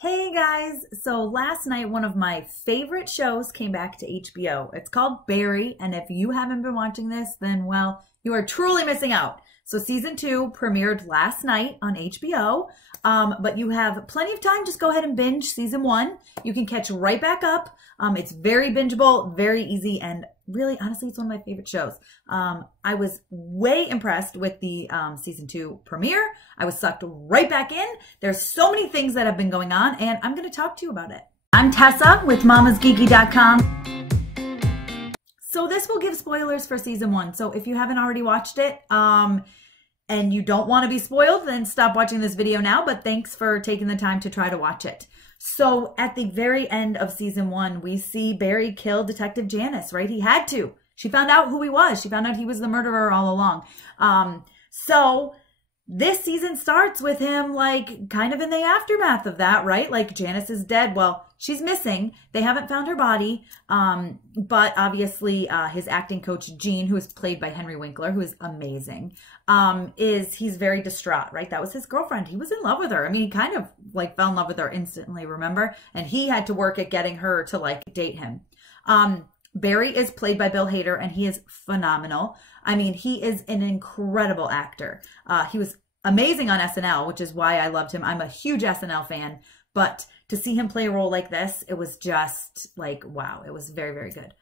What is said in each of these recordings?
Hey guys, so last night one of my favorite shows came back to HBO. It's called Barry, and if you haven't been watching this, then well, you are truly missing out. So season 2 premiered last night on HBO, but you have plenty of time. Just go ahead and binge season 1. You can catch right back up. It's very bingeable, very easy, and really, honestly, it's one of my favorite shows. I was way impressed with the season 2 premiere. I was sucked right back in. There's so many things that have been going on, and I'm going to talk to you about it. I'm Tessa with mamasgeeky.com. So this will give spoilers for season 1. So if you haven't already watched it, and you don't want to be spoiled, then stop watching this video now, but thanks for taking the time to try to watch it. So at the very end of season 1, we see Barry kill Detective Janice, right? He had to. She found out who he was. She found out he was the murderer all along. So this season starts with him like kind of in the aftermath of that, right? Like Janice is dead. Well, she's missing. They haven't found her body. But obviously his acting coach, Gene, who is played by Henry Winkler, who is amazing, he's very distraught, right? That was his girlfriend. He was in love with her. I mean, he kind of like fell in love with her instantly, remember? And he had to work at getting her to like date him. Barry is played by Bill Hader, and he is phenomenal. I mean, he is an incredible actor. He was amazing on SNL, which is why I loved him. I'm a huge SNL fan, but to see him play a role like this, it was just like, wow, it was very, very good.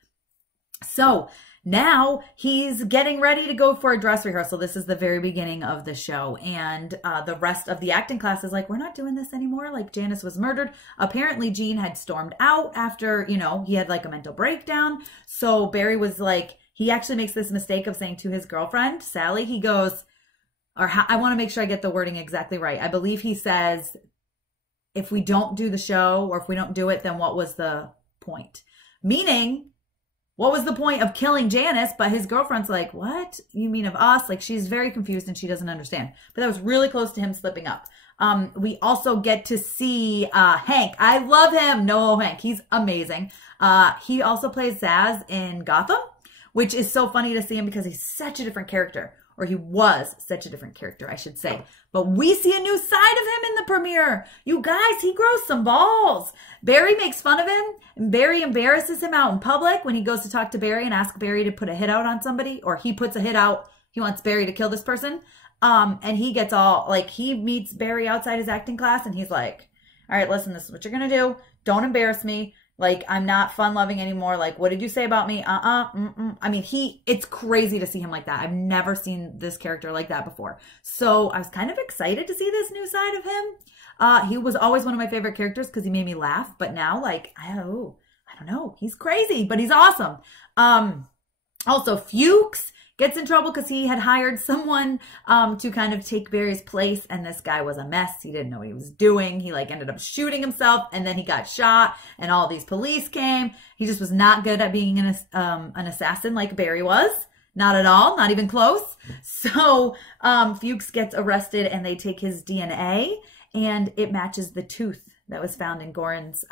So now he's getting ready to go for a dress rehearsal. This is the very beginning of the show. And the rest of the acting class is like, we're not doing this anymore. Like Janice was murdered. Apparently Gene had stormed out after, you know, he had like a mental breakdown. So Barry was like, he actually makes this mistake of saying to his girlfriend, Sally, he goes, I want to make sure I get the wording exactly right. I believe he says, if we don't do the show or if we don't do it, then what was the point? Meaning, what was the point of killing Janice? But his girlfriend's like, what? You mean of us? Like, she's very confused and she doesn't understand. But that was really close to him slipping up. We also get to see Hank. I love him. No, Hank. He's amazing. He also plays Zaz in Gotham, which is so funny to see him because he's such a different character. Or he was such a different character, I should say. But we see a new side of him in the premiere. You guys, he grows some balls. Barry makes fun of him. And Barry embarrasses him out in public when he goes to talk to Barry and ask Barry to put a hit out on somebody. Or he puts a hit out. He wants Barry to kill this person. And he gets all, like, he meets Barry outside his acting class. And he's like, all right, listen, this is what you're going to do. Don't embarrass me. Like, I'm not fun-loving anymore. Like, what did you say about me? I mean, it's crazy to see him like that. I've never seen this character like that before. So I was kind of excited to see this new side of him. He was always one of my favorite characters because he made me laugh. But now, like, I don't know. He's crazy, but he's awesome. Also, Fuchs gets in trouble because he had hired someone to kind of take Barry's place, and this guy was a mess. He didn't know what he was doing. He like ended up shooting himself, and then he got shot, and all these police came. He just was not good at being an assassin like Barry was. Not at all, not even close. So Fuchs gets arrested, and they take his DNA, and it matches the tooth that was found in Goran's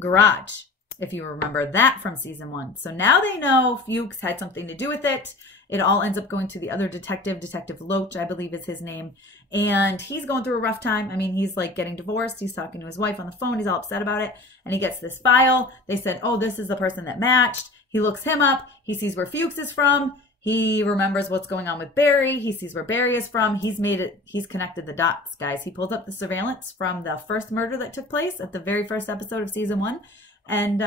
garage, if you remember that from season 1. So now they know Fuchs had something to do with it. It all ends up going to the other detective, Detective Loach, I believe is his name. And he's going through a rough time. I mean, he's like getting divorced. He's talking to his wife on the phone. He's all upset about it. And he gets this file. They said, oh, this is the person that matched. He looks him up. He sees where Fuchs is from. He remembers what's going on with Barry. He sees where Barry is from. He's connected the dots, guys. He pulled up the surveillance from the first murder that took place at the very first episode of season 1. And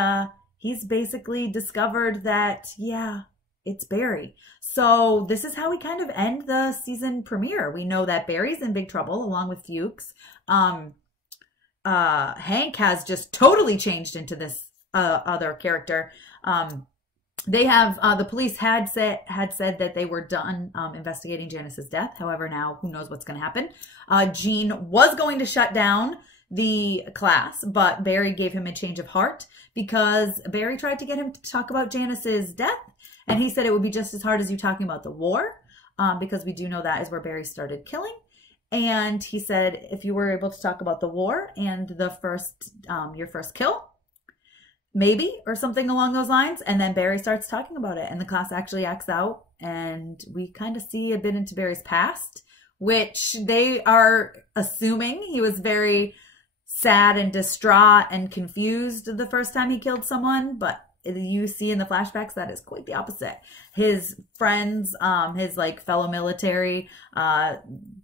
he's basically discovered that, yeah, it's Barry. So this is how we kind of end the season premiere. We know that Barry's in big trouble along with Fuchs. Hank has just totally changed into this other character. They have, the police had said that they were done investigating Janice's death. However, now who knows what's going to happen. Gene was going to shut down the class, but Barry gave him a change of heart because Barry tried to get him to talk about Janice's death, and he said it would be just as hard as you talking about the war, because we do know that is where Barry started killing. And he said if you were able to talk about the war and the your first kill, maybe, or something along those lines. And then Barry starts talking about it, and the class actually acts out, and we kind of see a bit into Barry's past, which they are assuming he was very sad and distraught and confused the first time he killed someone, but you see in the flashbacks that is quite the opposite. His friends, his like fellow military,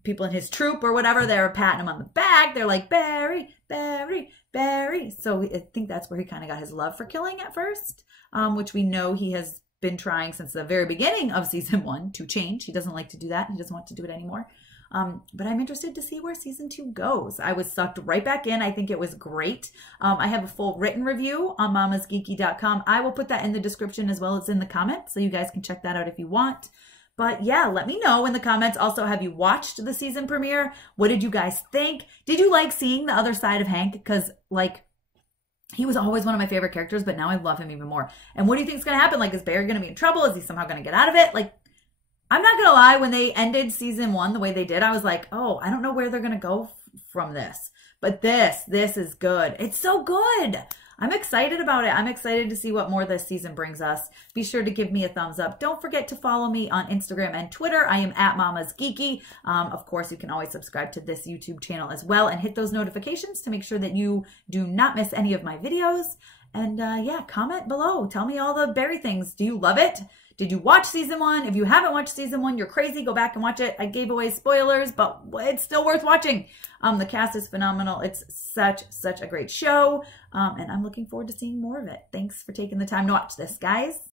people in his troop or whatever, they're patting him on the back. They're like, Barry, Barry, Barry. So I think that's where he kind of got his love for killing at first, which we know he has been trying since the very beginning of season 1 to change. He doesn't like to do that. He doesn't want to do it anymore. But I'm interested to see where season 2 goes. I was sucked right back in. I think it was great. I have a full written review on mamasgeeky.com. I will put that in the description as well as in the comments, so you guys can check that out if you want. But yeah, let me know in the comments. Also, have you watched the season premiere? What did you guys think? Did you like seeing the other side of Hank? Because like, he was always one of my favorite characters, but now I love him even more. And what do you think is going to happen? Like, is Barry going to be in trouble? Is he somehow going to get out of it? Like, I'm not going to lie, when they ended season 1 the way they did, I was like, oh, I don't know where they're going to go from this. But this is good. It's so good. I'm excited about it. I'm excited to see what more this season brings us. Be sure to give me a thumbs up. Don't forget to follow me on Instagram and Twitter. I am at mamasgeeky. Of course, you can always subscribe to this YouTube channel as well and hit those notifications to make sure that you do not miss any of my videos. And yeah, comment below. Tell me all the Barry things. Do you love it? Did you watch season 1? If you haven't watched season 1, you're crazy. Go back and watch it. I gave away spoilers, but it's still worth watching. The cast is phenomenal. It's such a great show. And I'm looking forward to seeing more of it. Thanks for taking the time to watch this, guys.